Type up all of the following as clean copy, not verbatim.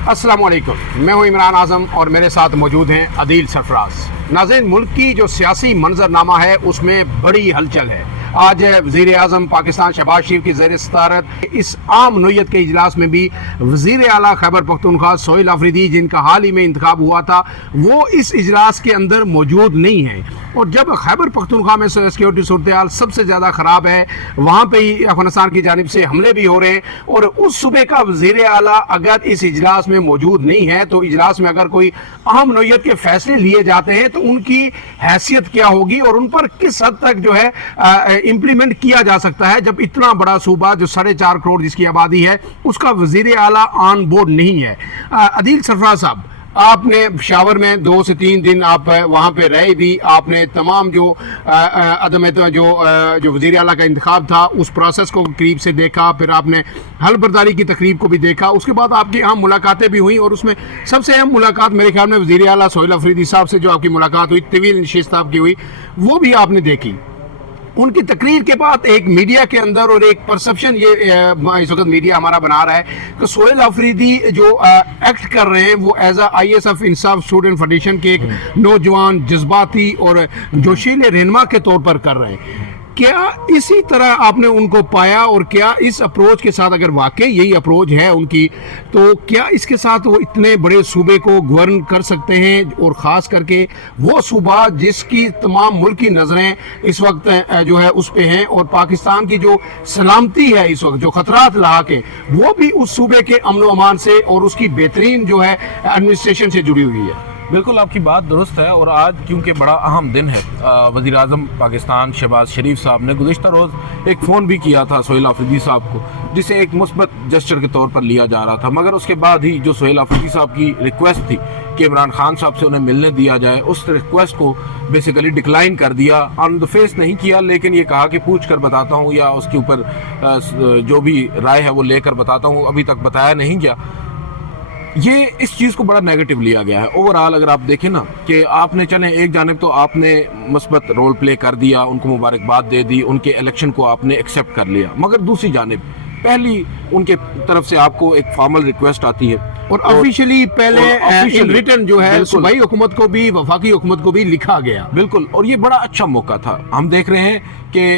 अस्सलाम वालेकुम, मैं हूं इमरान आज़म और मेरे साथ मौजूद हैं अदील सरफराज। नाज़रीन, मुल्क की जो सियासी मंजरनामा है उसमें बड़ी हलचल है। आज वज़ीर आज़म पाकिस्तान शहबाज शरीफ की ज़ेर सदारत इस आम नोयत के इजलास में भी वज़ीर आला खैबर पख्तूनख्वा सोहेल आफरीदी, जिनका हाल ही में इंतखाब हुआ था, वो इस इजलास के अंदर मौजूद नहीं है। और जब खैबर पख्तूनख्वा में सिक्योरिटी सूरत हाल सबसे ज़्यादा ख़राब है, वहाँ पे ही अफगानिस्तान की जानिब से हमले भी हो रहे हैं, और उस सूबे का वज़ीर आला अगर इस इजलास में मौजूद नहीं है तो इजलास में अगर कोई अहम नोयत के फैसले लिए जाते हैं तो उनकी हैसियत क्या होगी और उन पर किस हद तक जो है इम्प्लीमेंट किया जा सकता है, जब इतना बड़ा सूबा जो 4.5 करोड़ जिसकी आबादी है उसका वज़ीर आला ऑन बोर्ड नहीं है। अदील सरफराज साहब, आपने पेशावर में 2 से 3 दिन आप वहाँ पे रहे भी, आपने तमाम जो जो वज़ीर आला का इंतखाब था उस प्रोसेस को करीब से देखा, फिर आपने हल बर्दारी की तकरीब को भी देखा, उसके बाद आपकी अहम मुलाकातें भी हुई, और उसमें सबसे अहम मुलाकात मेरे ख्याल में वज़ीर आला सोहेल आफरीदी साहब से जो आपकी मुलाकात हुई, तवील नशिस्त आपकी हुई, वो भी आपने देखी। उनकी तकरीर के बाद एक मीडिया के अंदर और एक परसेप्शन ये इस वक्त मीडिया हमारा बना रहा है कि सोहेल आफरीदी जो एक्ट कर रहे हैं वो एज ISF इंसाफ स्टूडेंट फेडरेशन के एक नौजवान, जज्बाती और जोशीले रहनुमा के तौर पर कर रहे हैं। क्या इसी तरह आपने उनको पाया, और क्या इस अप्रोच के साथ, अगर वाकई यही अप्रोच है उनकी, तो क्या इसके साथ वो इतने बड़े सूबे को गवर्न कर सकते हैं, और ख़ास करके वो सूबा जिसकी तमाम मुल्क की नज़रें इस वक्त जो है उस पे हैं, और पाकिस्तान की जो सलामती है इस वक्त, जो ख़तरात लाक है, वो भी उस सूबे के अमन व अमान से और उसकी बेहतरीन जो है एडमिनिस्ट्रेशन से जुड़ी हुई है। बिल्कुल, आपकी बात दुरुस्त है। और आज क्योंकि बड़ा अहम दिन है, वज़ीर आज़म पाकिस्तान शहबाज शरीफ साहब ने गुज़िश्ता रोज़ एक फ़ोन भी किया था सोहेल आफरीदी साहब को, जिसे एक मुस्बत जेस्चर के तौर पर लिया जा रहा था, मगर उसके बाद ही जो सोहेल आफरीदी साहब की रिक्वेस्ट थी कि इमरान खान साहब से उन्हें मिलने दिया जाए, उस रिक्वेस्ट को बेसिकली डिक्लाइन कर दिया। ऑन द फेस नहीं किया, लेकिन ये कहा कि पूछ कर बताता हूँ, या उसके ऊपर जो भी राय है वो लेकर बताता हूँ, अभी तक बताया नहीं गया। ये इस चीज़ को बड़ा नेगेटिव लिया गया है ओवरऑल। अगर आप देखें ना कि आपने चले एक जानिब तो आपने मुस्बत रोल प्ले कर दिया, उनको मुबारकबाद दे दी, उनके इलेक्शन को आपने एक्सेप्ट कर लिया, मगर दूसरी जानिब पहली उनके तरफ से आपको एक फॉर्मल रिक्वेस्ट आती है और ऑफिशियली पहले इन रिटर्न जो है सूबाई हुकूमत को भी, वफाकी हुकूमत को भी लिखा गया। बिल्कुल, और ये बड़ा अच्छा मौका था। हम देख रहे हैं कि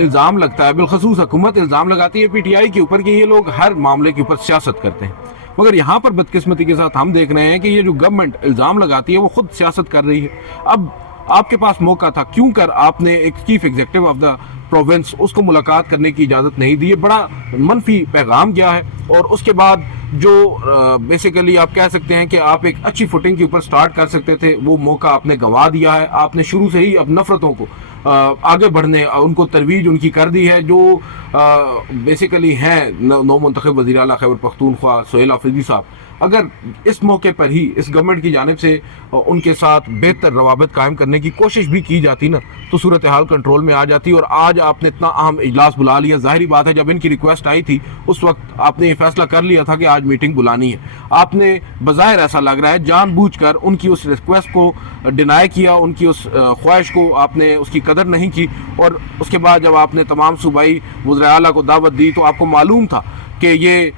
इल्ज़ाम लगता है, बिलखसूस हुकूमत इल्ज़ाम लगाती है PTI के ऊपर कि ये लोग हर मामले के ऊपर सियासत करते हैं, मगर यहाँ पर बदकिस्मती के साथ हम देख रहे हैं कि ये जो गवर्नमेंट इल्ज़ाम लगाती है वो खुद सियासत कर रही है। अब आपके पास मौका था, क्यों कर आपने एक chief executive of the province उसको मुलाकात करने की इजाज़त नहीं दी? बड़ा मनफी पैगाम गया है। और उसके बाद जो बेसिकली आप कह सकते हैं कि आप एक अच्छी फुटिंग के ऊपर स्टार्ट कर सकते थे, वो मौका आपने गंवा दिया है। आपने शुरू से ही अब नफ़रतों को आगे बढ़ने, उनको तरवीज उनकी कर दी है, जो बेसिकली हैं नौ मुंतखब वज़ीर आला खैबर पख्तूनख्वा सोहेल आफरीदी साहब। अगर इस मौके पर ही इस गवर्नमेंट की जानिब से उनके साथ बेहतर रवाबत कायम करने की कोशिश भी की जाती ना, तो सूरत हाल कंट्रोल में आ जाती। और आज आपने इतना अहम इजलास बुला लिया, जाहिर बात है जब इनकी रिक्वेस्ट आई थी उस वक्त आपने ये फैसला कर लिया था कि आज मीटिंग बुलानी है। आपने बज़ाहिर ऐसा लग रहा है जानबूझकर उनकी उस रिक्वेस्ट को डिनाई किया, उनकी उस ख्वाहिश को आपने उसकी कदर नहीं की। और उसके बाद जब आपने तमाम सूबाई वज़ीर आला को दावत दी तो आपको मालूम था कि ये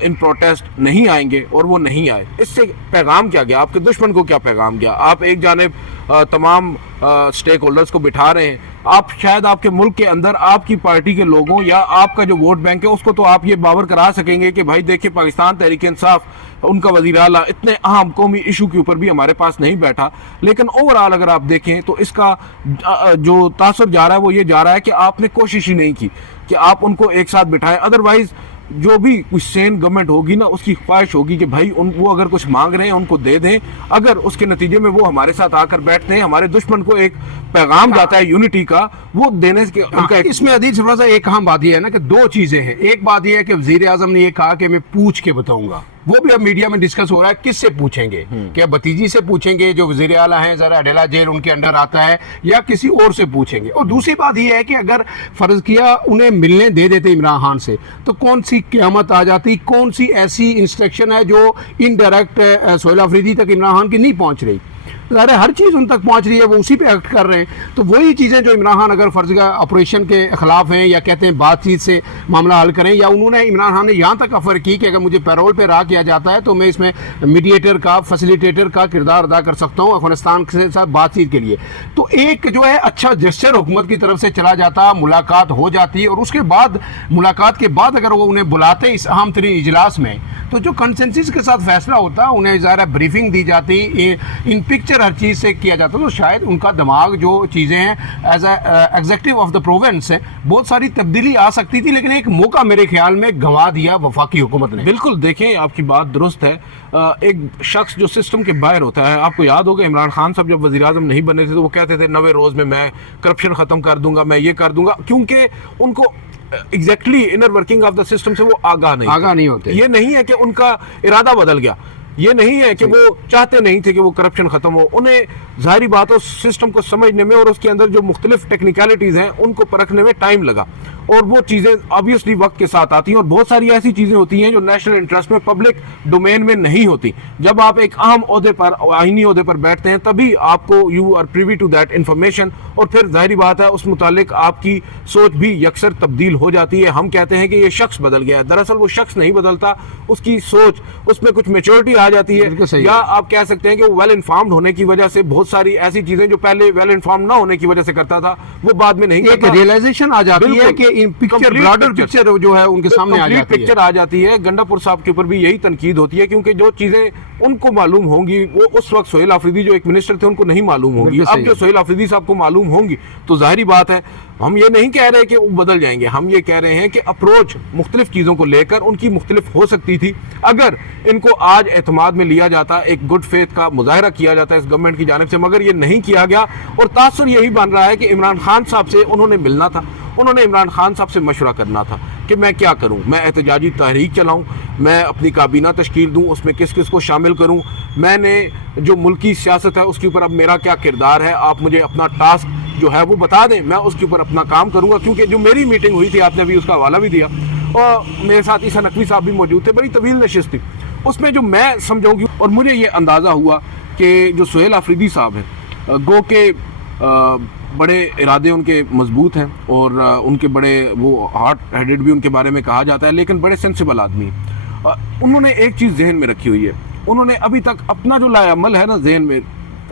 इन प्रोटेस्ट नहीं आएंगे, और वो नहीं आए। इससे पैगाम क्या गया? आपके दुश्मन को क्या पैगाम गया? आप एक जानिब तमाम स्टेक होल्डर्स को बिठा रहे हैं, आप शायद आपके मुल्क के अंदर आपकी पार्टी के लोगों या आपका जो वोट बैंक है उसको तो आप ये बावर करा सकेंगे कि भाई देखिए पाकिस्तान तहरीक इंसाफ उनका वज़ीर आला इतने अहम कौमी इशू के ऊपर भी हमारे पास नहीं बैठा। लेकिन ओवरऑल अगर आप देखें तो इसका जो तासुर जा रहा है वो ये जा रहा है कि आपने कोशिश ही नहीं की कि आप उनको एक साथ बिठाएं। अदरवाइज जो भी कुछ सेन गवर्नमेंट होगी ना, उसकी ख्वाहिश होगी कि भाई वो अगर कुछ मांग रहे हैं उनको दे दें, अगर उसके नतीजे में वो हमारे साथ आकर बैठते हैं, हमारे दुश्मन को एक पैगाम जाता है यूनिटी का, वो देने के उनका इसमें अदील सरफराज एक अहम बात यह है ना कि 2 चीजें हैं। एक बात यह है कि वज़ीर आज़म ने ये कहा कि मैं पूछ के बताऊंगा, वो भी अब मीडिया में डिस्कस हो रहा है किससे पूछेंगे, क्या भतीजी से पूछेंगे जो वज़ीर आला हैं, जरा अडेला जेल उनके अंडर आता है, या किसी और से पूछेंगे। और दूसरी बात यह है कि अगर फर्ज किया उन्हें मिलने दे देते इमरान खान से, तो कौन सी क़यामत आ जाती, कौन सी ऐसी इंस्ट्रक्शन है जो इनडायरेक्ट सोहेल आफरीदी तक इमरान खान की नहीं पहुंच रही। ज़ाहिर है हर चीज़ उन तक पहुंच रही है, वो उसी पे एक्ट कर रहे हैं। तो वही चीज़ें जो इमरान खान अगर फर्ज का ऑपरेशन के खिलाफ हैं या कहते हैं बातचीत से मामला हल करें, या उन्होंने इमरान खान ने यहाँ तक ऑफर की कि अगर मुझे पैरोल पे रहा किया जाता है तो मैं इसमें मीडिएटर का, फैसिलिटेटर का किरदार अदा कर सकता हूँ अफगानिस्तान के साथ बातचीत के लिए। तो एक जो है अच्छा जेस्चर हुकूमत की तरफ से चला जाता, मुलाकात हो जाती, और उसके बाद मुलाकात के बाद अगर वो उन्हें बुलाते इस अहम तरीन इजलास में, तो जो कंसेंसस के साथ फैसला होता, उन्हें ज़ाहिर ब्रीफिंग दी जाती, इन पिक्चर हर चीज़ से किया जाता, तो शायद उनका दिमाग जो चीज़ें हैं as executive of the province है, बहुत सारी तब्दीली आ सकती थी। लेकिन एक मौका मेरे ख्याल में गंवा दिया वफाकी हुकूमत ने। बिल्कुल, देखें आपकी बात दुरुस्त है। एक शख्स जो सिस्टम के बाहर होता है, आपको याद होगा इमरान खान साहब जब वज़ीर आज़म नहीं बने थे तो वो कहते थे 90 रोज़ में मैं करप्शन ख़त्म कर दूंगा, मैं ये कर दूंगा, क्योंकि उनको exactly inner working of the system से वो आगाह नहीं होते। ये नहीं है कि उनका इरादा बदल गया, ये नहीं है कि वो चाहते नहीं थे कि वो करप्शन खत्म हो। उन्हें ज़ाहिरी बात हो सिस्टम को समझने में और उसके अंदर जो मुख्तलिफ टेक्निकलिटीज़ हैं उनको परखने में टाइम लगा, और वो चीज़ें ऑब्वियसली वक्त के साथ आती हैं। और बहुत सारी ऐसी चीज़ें होती हैं जो नेशनल इंटरेस्ट में, पब्लिक डोमेन में नहीं होती। जब आप एक अहम ओहदे पर, आईनी ओहदे पर बैठते हैं, तभी आपको you are privy to that information, और फिर ज़ाहिरी बात है उस मुतालिक आपकी सोच भी यकसर तब्दील हो जाती है। हम कहते हैं कि ये शख्स बदल गया है, दरअसल वो शख्स नहीं बदलता, उसकी सोच, उसमें कुछ मेच्योरिटी आ जाती है, या आप कह सकते हैं कि वो वेल इन्फॉर्म्ड होने की वजह से बहुत सारी ऐसी चीज़ें जो पहले वेल इन्फॉर्म्ड ना होने की वजह से करता था वो बाद में नहीं करता। रियलाइजेशन आ जाती है कि पिक्चर, ब्रॉडर पिक्चर जो है उनके सामने आ जाती है, पिक्चर आ जाती है। गंडापुर साहब के ऊपर भी यही तनकीद होती है, क्योंकि जो चीजें उनको मालूम होंगी वो उस वक्त सोहेल आफरीदी जो एक मिनिस्टर थे उनको नहीं मालूम होंगी। अब जो सोहेल आफरीदी साहब को मालूम होंगी तो जाहिर बात है, हम ये नहीं कह रहे कि वो बदल जाएंगे, हम ये कह रहे हैं कि अप्रोच मुख्तलिफ चीज़ों को लेकर उनकी मुख्तलिफ हो सकती थी। अगर इनको आज एतमाद में लिया जाता, एक गुड फेथ का मुजाहरा किया जाता इस गवर्नमेंट की जानिब से, मगर ये नहीं किया गया। और तासुर यही बन रहा है कि इमरान खान साहब से उन्होंने मिलना था, उन्होंने इमरान खान साहब से मशवरा करना था कि मैं क्या करूं, मैं एहतजाजी तहरीक चलाऊं, मैं अपनी काबीना तश्कील दूं, उसमें किस किस को शामिल करूं, मैंने जो मुल्की सियासत है उसके ऊपर अब मेरा क्या किरदार है, आप मुझे अपना टास्क जो है वो बता दें, मैं उसके ऊपर अपना काम करूंगा। क्योंकि जो मेरी मीटिंग हुई थी, आपने भी उसका हवाला भी दिया, और मेरे साथ ईसा नकवी साहब भी मौजूद थे, बड़ी तवील नशिस्त थी, उसमें जो मैं समझाऊंगी, और मुझे ये अंदाज़ा हुआ कि जो सोहेल आफरीदी साहब हैं, गो के बड़े इरादे उनके मजबूत हैं, और उनके बड़े वो हार्ट हेडेड भी उनके बारे में कहा जाता है, लेकिन बड़े सेंसिबल आदमी हैं। उन्होंने एक चीज़ जहन में रखी हुई है, उन्होंने अभी तक अपना जो लायामल है ना, जहन में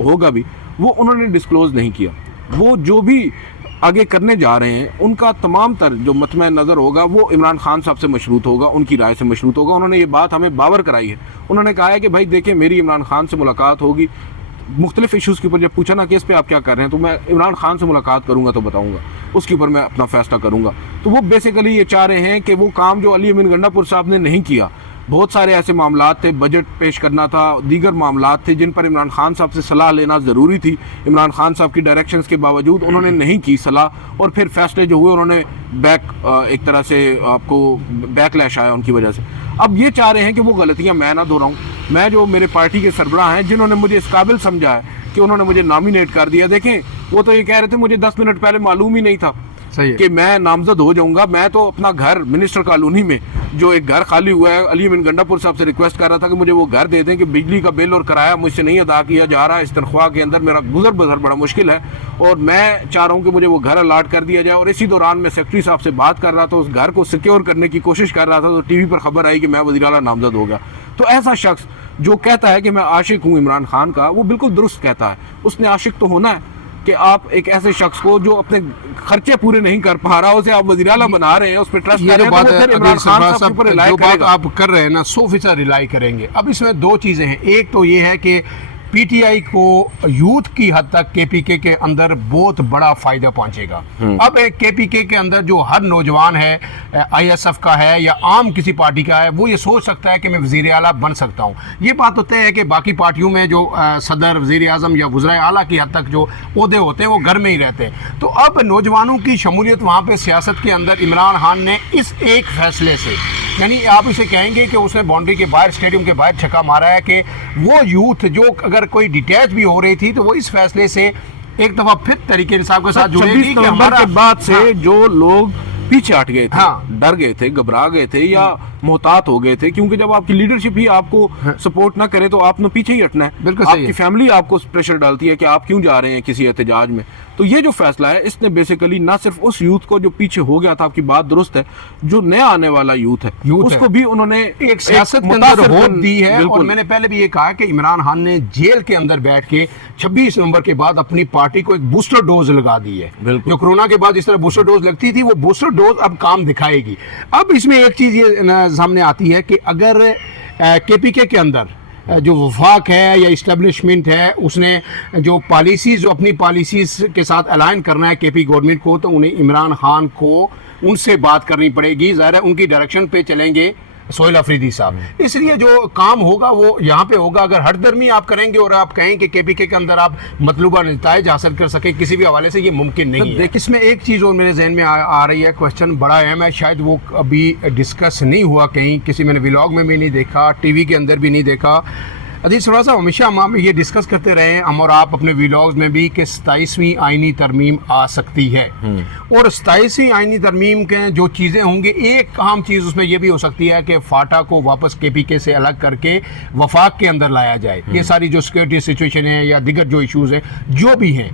होगा भी, वो उन्होंने डिस्क्लोज नहीं किया। वो जो भी आगे करने जा रहे हैं उनका तमाम तर जो मतमे नज़र होगा वो इमरान खान साहब से मशरूत होगा, उनकी राय से मशरूत होगा। उन्होंने ये बात हमें बावर कराई है, उन्होंने कहा है कि भाई देखिए मेरी इमरान खान से मुलाकात होगी, मुख्तलिफ इशूज़ के ऊपर जब पूछा ना कि इस पे आप क्या कर रहे हैं, तो मैं इमरान खान से मुलाकात करूंगा तो बताऊंगा, उसके ऊपर मैं अपना फैसला करूंगा। तो वो बेसिकली ये चाह रहे हैं कि वो काम जो अली अमीन गंडापुर साहब ने नहीं किया, बहुत सारे ऐसे मामलात थे, बजट पेश करना था, दीगर मामलात थे जिन पर इमरान खान साहब से सलाह लेना ज़रूरी थी, इमरान खान साहब की डायरेक्शंस के बावजूद उन्होंने नहीं की सलाह, और फिर फैसले जो हुए उन्होंने एक तरह से आपको बैकलैश आया उनकी वजह से। अब ये चाह रहे हैं कि वो गलतियां मैं ना दोहराऊं, मैं जो मेरे पार्टी के सरबराह हैं जिन्होंने मुझे इस काबिल समझा है कि उन्होंने मुझे नॉमिनेट कर दिया, देखें वो तो ये कह रहे थे मुझे 10 मिनट पहले मालूम ही नहीं था कि मैं नामजद हो जाऊंगा। मैं तो अपना घर मिनिस्टर कॉलोनी में जो एक घर खाली हुआ है, अली अमीन गंडापुर साहब से रिक्वेस्ट कर रहा था कि मुझे वो घर दे दें कि बिजली का बिल और किराया मुझसे नहीं अदा किया जा रहा है, इस तनख्वाह के अंदर मेरा गुजर बसर बड़ा मुश्किल है, और मैं चाह रहा हूँ कि मुझे वो घर अलाट कर दिया जाए। और इसी दौरान मैं सेक्रेटरी साहब से बात कर रहा था, उस घर को सिक्योर करने की कोशिश कर रहा था, तो टीवी पर खबर आई कि मैं वज़ीर आला नामजद हो गया। तो ऐसा शख्स जो कहता है कि मैं आशिक हूँ इमरान खान का, वो बिल्कुल दुरुस्त कहता है। उसने आशिक तो होना है कि आप एक ऐसे शख्स को जो अपने खर्चे पूरे नहीं कर पा रहा, उसे आप वज़ीर आला बना रहे हैं, उस पर ट्रस्ट कर रहे हैं, तो फिर इमरान खान साहब के ऊपर रिलाई करेगा। जो बात आप कर रहे हैं ना 100% रिलाई करेंगे। अब इसमें दो चीज़ें हैं, एक तो ये है कि पीटीआई को यूथ की हद तक केपीके के अंदर बहुत बड़ा फायदा पहुंचेगा। अब एक केपीके के अंदर जो हर नौजवान है, आईएसएफ का है या आम किसी पार्टी का है, वो ये सोच सकता है कि मैं वज़ीर आला बन सकता हूं। ये बात तो तय है कि बाकी पार्टियों में जो सदर, वज़ीर आज़म या वज़ीर आला की हद तक जो ओहदे होते हैं वो घर में ही रहते हैं। तो अब नौजवानों की शमूलियत वहाँ पर सियासत के अंदर इमरान खान ने इस एक फैसले से, यानी आप इसे कहेंगे कि उसने बाउंड्री के बाहर, स्टेडियम के बाहर छक्का मारा है कि वो यूथ जो अगर कोई डिटैच भी हो रही थी तो वो इस फैसले से एक दफा फिर तरीके इंसाफ के साथ जुड़ेगी कि हमारा के बाद से जो लोग पीछे हट गए थे, डर गए थे, घबरा गए थे, या محتاط ہو گئے تھے، کیونکہ جب آپ کی لیڈرشپ ہی آپ کو سپورٹ نہ کرے تو آپ نے پیچھے ہی ہٹنا ہے. بالکل آپ صحیح کی ہے. فیملی آپ کو پریشر ڈالتی ہے کہ آپ کیوں جا رہے ہیں کسی احتجاج میں. تو یہ جو فیصلہ ہے اس نے بیسیکلی نہ صرف اس یوتھ کو جو پیچھے ہو گیا تھا، آپ کی بات درست ہے، جو نیا آنے والا یوتھ ہے اس کو بھی انہوں نے ایک سیاست کے اندر ووٹ دی ہے. اور میں نے پہلے بھی یہ کہا کہ عمران خان نے جیل کے اندر بیٹھ کے 26 نومبر کے بعد اپنی پارٹی کو ایک بوسٹر ڈوز لگا دی ہے. جو کورونا کے بعد اس طرح بوسٹر ڈوز لگتی تھی، وہ بوسٹر ڈوز اب کام دکھائے گی. اب اس میں ایک چیز یہ سامنے آتی ہے کہ اگر کے پی کے اندر جو وفاق ہے یا اسٹیبلشمنٹ ہے، اس نے جو پالیسیز، جو اپنی پالیسیز کے ساتھ الائن کرنا ہے کے پی گورنمنٹ کو، تو انہیں عمران خان کو ان سے بات کرنی پڑے گی. ظاہر ہے ان کی ڈائریکشن پہ چلیں گے سہیل افریدی صاحب. اس لیے جو کام ہوگا وہ یہاں پہ ہوگا. اگر ہر درمی آپ کریں گے اور آپ کہیں کہ کے پی کے اندر آپ مطلوبہ نتائج حاصل کر سکیں کسی بھی حوالے سے، یہ ممکن نہیں ہے. اس میں ایک چیز اور میرے ذہن میں آ رہی ہے، کوشچن بڑا اہم ہے، شاید وہ ابھی ڈسکس نہیں ہوا کہیں، کسی میں نے ولاگ میں بھی نہیں دیکھا، ٹی وی کے اندر بھی نہیں دیکھا. عزیز سرور صاحب، ہمیشہ ہم یہ ڈسکس کرتے رہے ہیں، ہم اور آپ اپنے ولاگز میں بھی، کہ 27ویں آئینی ترمیم آ سکتی ہے. اور 27ویں آئینی ترمیم کے جو چیزیں ہوں گی، ایک اہم چیز اس میں یہ بھی ہو سکتی ہے کہ فاٹا کو واپس کے پی کے سے الگ کر کے وفاق کے اندر لایا جائے. یہ ساری جو سیکورٹی سچویشن ہے یا دیگر جو ایشوز ہیں جو بھی ہیں،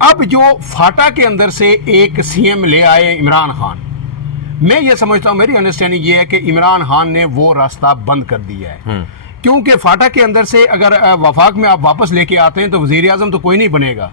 اب جو فاٹا کے اندر سے ایک سی ایم لے آئے عمران خان، میں یہ سمجھتا ہوں، میری انڈرسٹینڈنگ یہ ہے کہ عمران خان نے وہ راستہ بند کر دیا ہے. کیونکہ فاٹا کے اندر سے اگر وفاق میں آپ واپس لے کے آتے ہیں تو وزیر اعظم تو کوئی نہیں بنے گا.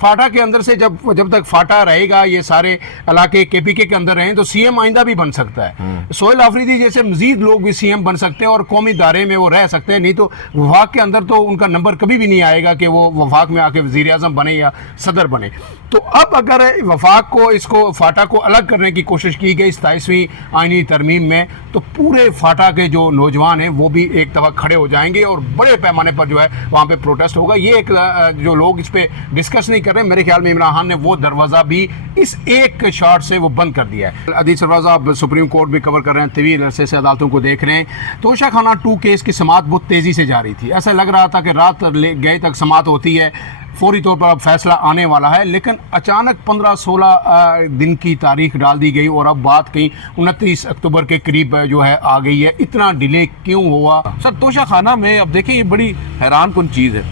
فاٹا کے اندر سے جب تک فاٹا رہے گا، یہ سارے علاقے کے پی کے اندر رہیں، تو سی ایم آئندہ بھی بن سکتا ہے. سہیل آفریدی جیسے مزید لوگ بھی سی ایم بن سکتے ہیں اور قومی دائرے میں وہ رہ سکتے ہیں. نہیں تو وفاق کے اندر تو ان کا نمبر کبھی بھی نہیں آئے گا کہ وہ وفاق میں آ کے وزیر اعظم بنے یا صدر بنے. تو اب اگر وفاق کو، اس کو فاٹا کو الگ کرنے کی کوشش کی گئی 27ویں آئینی ترمیم میں، تو پورے فاٹا کے جو نوجوان ہیں وہ بھی ایک دفعہ کھڑے ہو جائیں گے اور بڑے پیمانے پر جو ہے وہاں پہ پروٹیسٹ ہوگا. یہ ایک جو لوگ اس پہ ڈسکس نہیں کر رہے، میرے خیال میں عمران خان نے وہ دروازہ بھی اس ایک شاٹ سے وہ بند کر دیا ہے. عدیل سرفراز صاحب سپریم کورٹ بھی کور کر رہے ہیں، طویل عرصے سے عدالتوں کو دیکھ رہے ہیں. توشہ خانہ 2 کیس کی سماعت بہت تیزی سے جاری تھی، ایسا لگ رہا تھا کہ رات گئے تک سماعت ہوتی ہے، فوری طور پر اب فیصلہ آنے والا ہے. لیکن اچانک 15-16 دن کی تاریخ ڈال دی گئی اور اب بات کہیں 29 اکتوبر کے قریب جو ہے آ گئی ہے. اتنا ڈیلے کیوں ہوا؟ سر، توشہ خانہ میں اب دیکھیں، یہ بڑی حیران کن چیز ہے.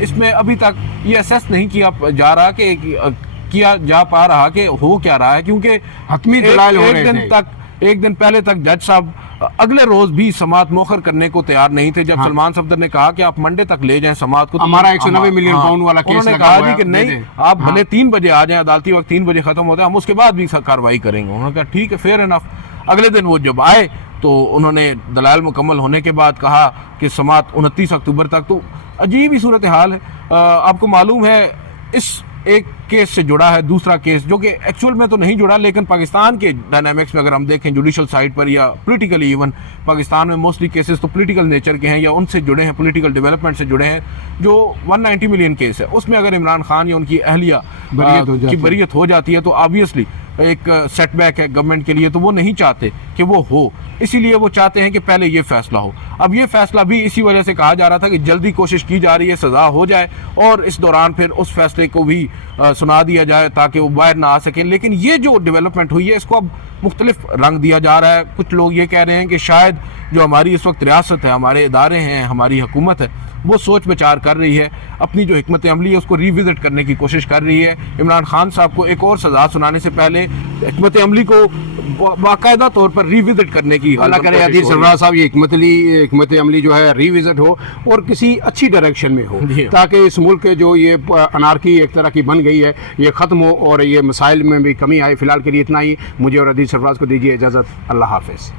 اس میں ابھی تک یہ اسیس نہیں کیا جا پا رہا کہ ہو کیا رہا ہے، کیونکہ حتمی دلائل ہو رہے تھے. ایک دن پہلے تک جج صاحب اگلے روز بھی سماعت مؤخر کرنے کو تیار نہیں تھے. جب سلمان صفدر نے کہا کہ آپ منڈے تک لے جائیں سماعت کو، ہمارا 190 ملین پاؤنڈ والا کیس انہوں نے کہا جی کہ نہیں، آپ بھلے 3 بجے آ جائیں، عدالتی وقت 3 بجے ختم ہوتا ہے، ہم اس کے بعد بھی کارروائی کریں گے. انہوں نے کہا ٹھیک ہے، فیئر انف. اگلے دن وہ جب آئے تو انہوں نے دلائل مکمل ہونے کے بعد کہا کہ سماعت 29 اکتوبر تک. تو عجیب ہی صورتحال ہے. آپ کو معلوم ہے اس ایک کیس سے جڑا ہے دوسرا کیس، جو کہ ایکچول میں تو نہیں جڑا، لیکن پاکستان کے ڈائنامکس میں اگر ہم دیکھیں جوڈیشل سائٹ پر یا پولیٹیکلی، ایون پاکستان میں موسٹلی کیسز تو پولیٹیکل نیچر کے ہیں یا ان سے جڑے ہیں، پولیٹیکل ڈیولپمنٹ سے جڑے ہیں. جو 190 ملین کیس ہے، اس میں اگر عمران خان یا ان کی اہلیہ کی بریت ہو جاتی ہے تو آبویسلی ایک سیٹ بیک ہے گورنمنٹ کے لیے. تو وہ نہیں چاہتے کہ وہ ہو، اسی لیے وہ چاہتے ہیں کہ پہلے یہ فیصلہ ہو. اب یہ فیصلہ بھی اسی وجہ سے کہا جا رہا تھا کہ جلدی کوشش کی جا رہی ہے سزا ہو جائے اور اس دوران پھر اس فیصلے کو بھی سنا دیا جائے تاکہ وہ باہر نہ آ سکیں. لیکن یہ جو ڈیولپمنٹ ہوئی ہے اس کو اب مختلف رنگ دیا جا رہا ہے. کچھ لوگ یہ کہہ رہے ہیں کہ شاید جو ہماری اس وقت ریاست ہے، ہمارے ادارے ہیں، ہماری حکومت ہے، وہ سوچ بچار کر رہی ہے، اپنی جو حکمت عملی ہے اس کو ریوزٹ کرنے کی کوشش کر رہی ہے. عمران خان صاحب کو ایک اور سزا سنانے سے پہلے حکمت عملی کو باقاعدہ طور پر ریوزٹ کرنے کی اللہ کرے عدیل سرفراز صاحب یہ حکمت عملی جو ہے ریوزٹ ہو اور کسی اچھی ڈائریکشن میں ہو، تاکہ اس ملک جو یہ انارکی ایک طرح کی بن گئی ہے یہ ختم ہو اور یہ مسائل میں بھی کمی آئے. فی الحال کے لیے اتنا ہی. مجھے اور عدیل سرفراز کو دیجیے اجازت. اللہ حافظ.